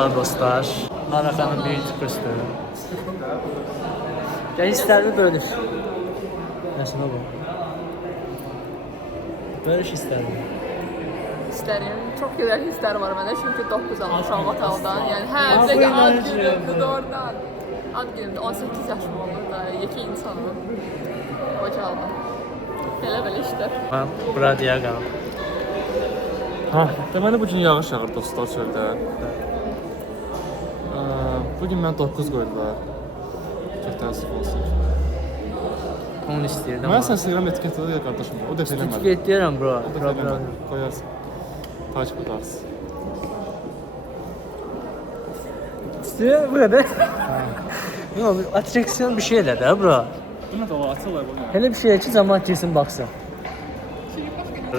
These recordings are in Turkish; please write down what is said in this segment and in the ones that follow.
Merhaba dostlar. Arakanın birinci kursları. Ya hislerini bölüş. Yaşına bu. Bölüş hislerini. İstərim. Çox gözəl hisslər var məndə çünki 9 almışam vataldan. Yəni hər dəqiqə ad günümdür doğrudan. Ad günümdə 18 yaşım olur da, yekə insanım. Qocaldım. Belə işlər. Ben buraya qaldım. Ha, deməli bu gün yağış yağır dostlar çöldə. Bugün mən 9 qoydular. Çox təəssüf olsun. Onu istəyirdim. Mən sən Instagram etiketdə ya qardaşım. O dəfə eləmədim. Etiket deyirəm bro. O dəfə eləmədim. Qoyarsın. Takip edersin. İstiyor bu kadar. Yok, atraksiyon bir şey de bro. Bu ne de o atılır bu ne? Hele bir şey ki cemaat girsin baksın.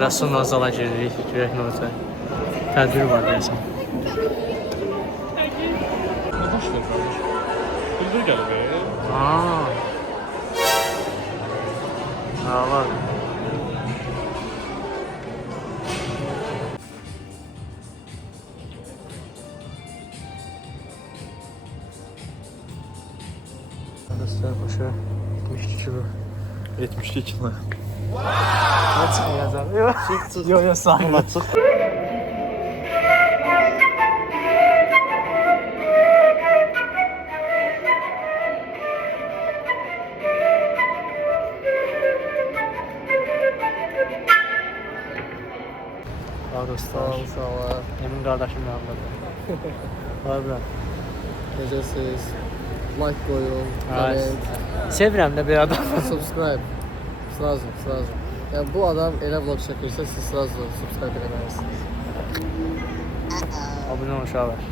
Rasul Nazal'a girdik, görək nə olacaq. Tədbir var deyəsən. Ne boş ver kardeş. Bildir gəlir be. Aa. Var. Arkadaşlar başa 72 kilo. 72 kilo. Açık mı yazar? Yok sağlam açık. Sağ dostlar. Sağ ol. Emin kardeşim yanımdadır. Var bura. Necəsiz? Like koyun, Evet. comment, Sevirəm də bir adam. subscribe. Sразу. Yəni bu adam elə vlog çəkirsə siz sразу subscribe eləməlisiniz. Abone ol uşaqlar.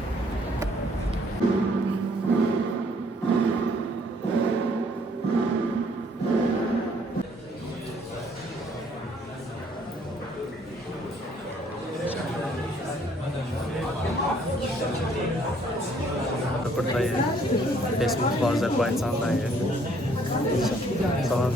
Buradayız. Facebook var, Azerbaycan'dayız. Salam.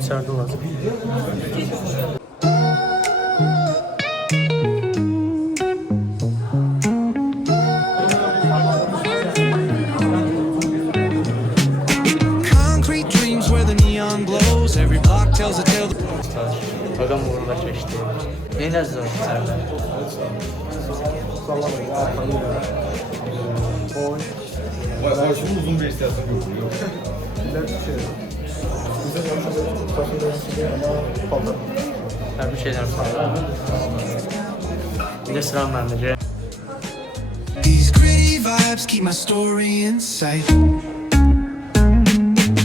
İçeride olacak. Concrete dreams where the neon glows. Every block tells a tale. Bakalım uğurla geçti. Neyin zor içeride? Vay şimdi uzun bir istasyon yok. Ben bir şeyler sanırım. Bir de sıra bende. These gritty vibes keep my story in sight.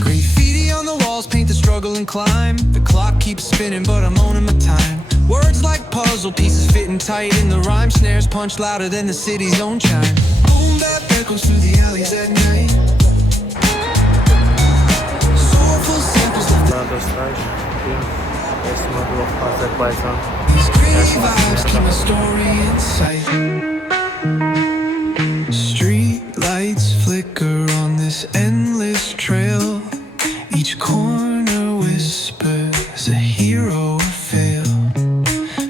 Graffiti on the walls paint the struggle and climb. The clock keeps spinning, but I'm owning my time. Words like puzzle pieces fitting tight in the rhyme. Snares punch louder than the city's own chime. Boom bap echoes through the alleys at night. Soulful samples of Merhaba dostlar. Bugün Esma Blok Azerbaycan. these gritty vibes keep my story in sight. Street lights flicker on this endless trail. Each corner whispers a hero fail.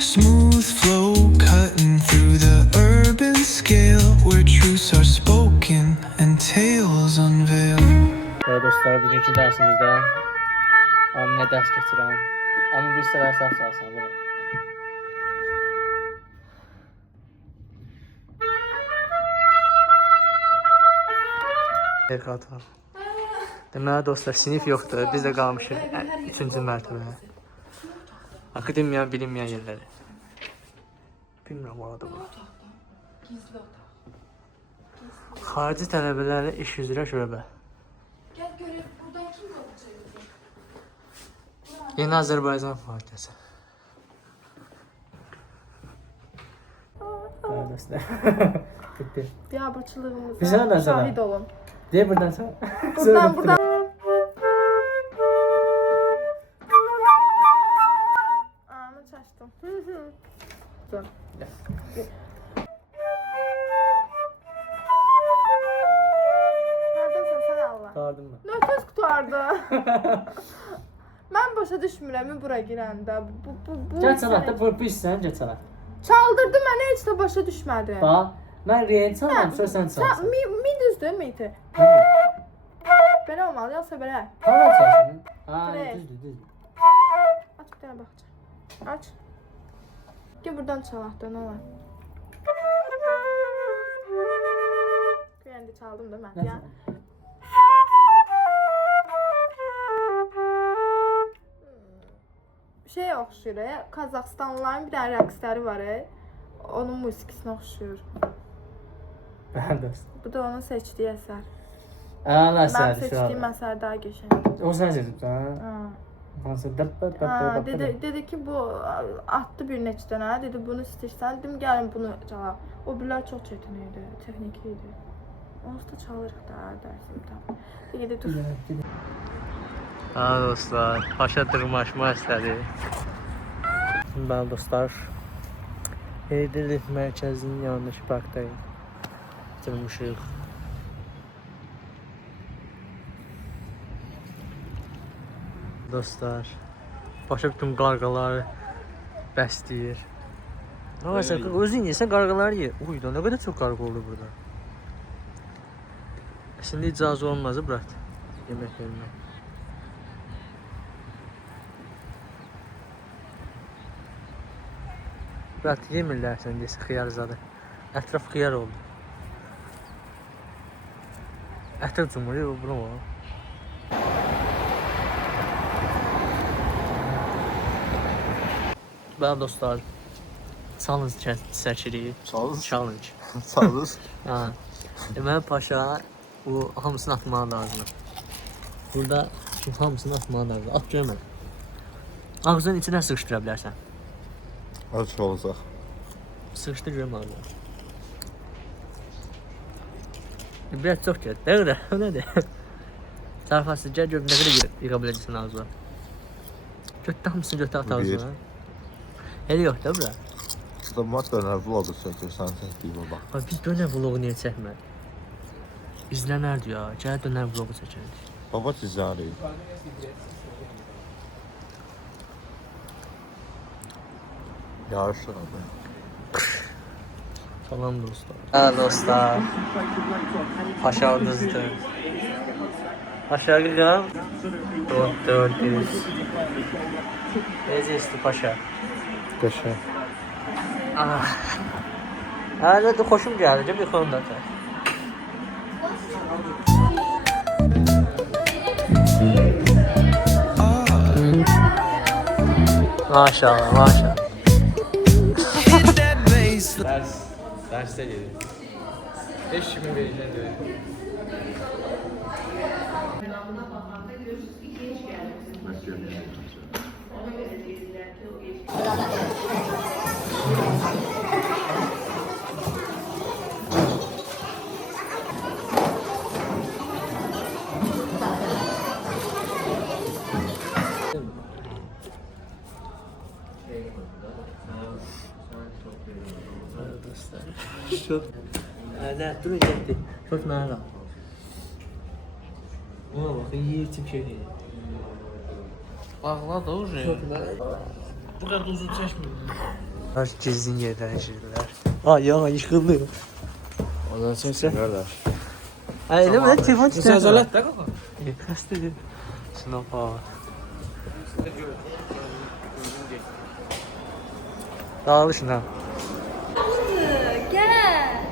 Smooth flow cutting through the urban scale where truths are spoken and tales unveil. Merhaba dostlar, bugünkü dersimizde Amine ders geçiren. Ama bir sefer saf salsana böyle. Erkatan. Deməli dostlar, sinif yoxdur. Biz də qalmışıq 3-cü mərtəbəyə. Akademiya bilinməyən yerləri. Bilmirəm bu arada bu. Xarici tələbələrlə iş üzrə şöbə. Gəl görək buradan kim qalacaq? Yeni Azərbaycan Fakirəsi. Dostlar. Bitti. Biabırçılığımıza Güzel ben sana. şahid olun. Diye buradan sen. Buradan. Ağını çaşdım. Dur. Neredesin sen Allah? Çağırdım ben. Nötez kutu Mən başa düşmürəm bura girəndə. Bu Gəl çalaq da bu istəyirsən gəl çalaq. çaldırdı mənə heç də başa düşmədim. Bax, mən reyel çalıram, sonra sən çalırsan. Mi düzdür miydi? Belə olmalı, yoxsa belə? Hara çalsın? Ha, Direkt. düzdür. Aç bir dənə baxacağım. Aç. Gel buradan çalaq da, nə olar? Güyəndə çaldım da mən ya. Şey oxşuyur, Qazaxstanlıların bir dənə rəqsləri var, onun musiqisinə oxşuyur. Mən dost. Bu da onun seçdiyi əsər. Aa, Mən əsər, seçdiyim əsər daha qəşəng. O sən seçib də. Ha. Hansı Dedi ki bu attı bir neçə dənə, dedi bunu istəyirsən, dedim gəlin bunu çalaq. O birlər çox çətin idi, texniki idi. Onsuz da çalırıq da dərsimdə. Dedi dur. Ha dostlar, paşa dırmaşma istədi. Bəli dostlar, Heydər mərkəzinin yanındakı parkdayım. Bitirmişik. Dostlar, paşa bütün qarqaları bəsləyir. Ama sen özün yesen qarqaları ye. Uy da ne kadar çok qarqa olur burada. Şimdi icazı olmaz bırak yemek vermək. Bırak yemirlər sən desə xiyar zadı. Ətraf xiyar oldu. Ətraf cumhuriyyə o bura var. Bəli dostlar, challenge çəkirik. Challenge. Challenge. Ha. Deməli paşa bu hamısını atmağa lazımdır. Burada şu hamısını atmağa lazımdır. At görmə. Ağzının içinə sıxışdıra bilərsən. Aç olacaq. Sıxışdır görmə ağzını. Biraz çox gəl. Dəqiqə, o nədir? Sarfası gəl gör, nə qədər yığa biləcəksən ağzına. Götdə hamısını götdə at ağzına. Elə yox da bura. Adamlar dönər vlogu çəkirsən, çəkdiyimə bax. Abi biz dönər vlogu niyə çəkmədik? İzlənərdi ya, gəl dönər vlogu çəkərdik. Baba ticari. Yarışır abi. Salam dostlar. Ha dostlar. Paşa uduzdu. Paşa qıqam. 400. Necə isti paşa? Qəşəng. Ah. Hələ də xoşum gəlir, bir xonda da. Maşallah, maşallah. Derste gelin. 5000 vereceğim diyor. Çok. Hala dur gitti. Çok merak. Ona bak, iyi tip şey değil. Ağla da уже. Bu kadar uzun çeşmiyor. Her cizin yerden yaşıyorlar. Ay ya yıkılıyor. Ondan çəksin qardaş. Ay öyle mi? Telefon çıkıyor. Səzələt də qaqa. Kast edin. Şuna bak. Dağılışın ha. Gel.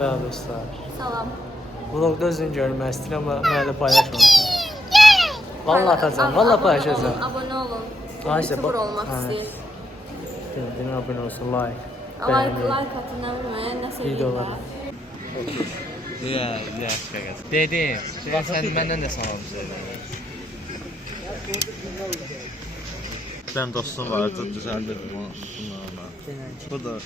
Ya dostlar. Salam. Vlogda özün görmək istəyirəm amma mənə paylaşmamışam. Vallahi atacağım, vallahi paylaşacağım. Abone olun. Ayşe, YouTuber bak- olmak Ha. istəyir. Demə abunə olsun, like. Like atın, nə bilməyən, nə sevdiyin Videoları. var. Ya qaqa. Dedim. Bax sən məndən də salam söyle. Bir dostum var, çok güzeldir bu. Bu da.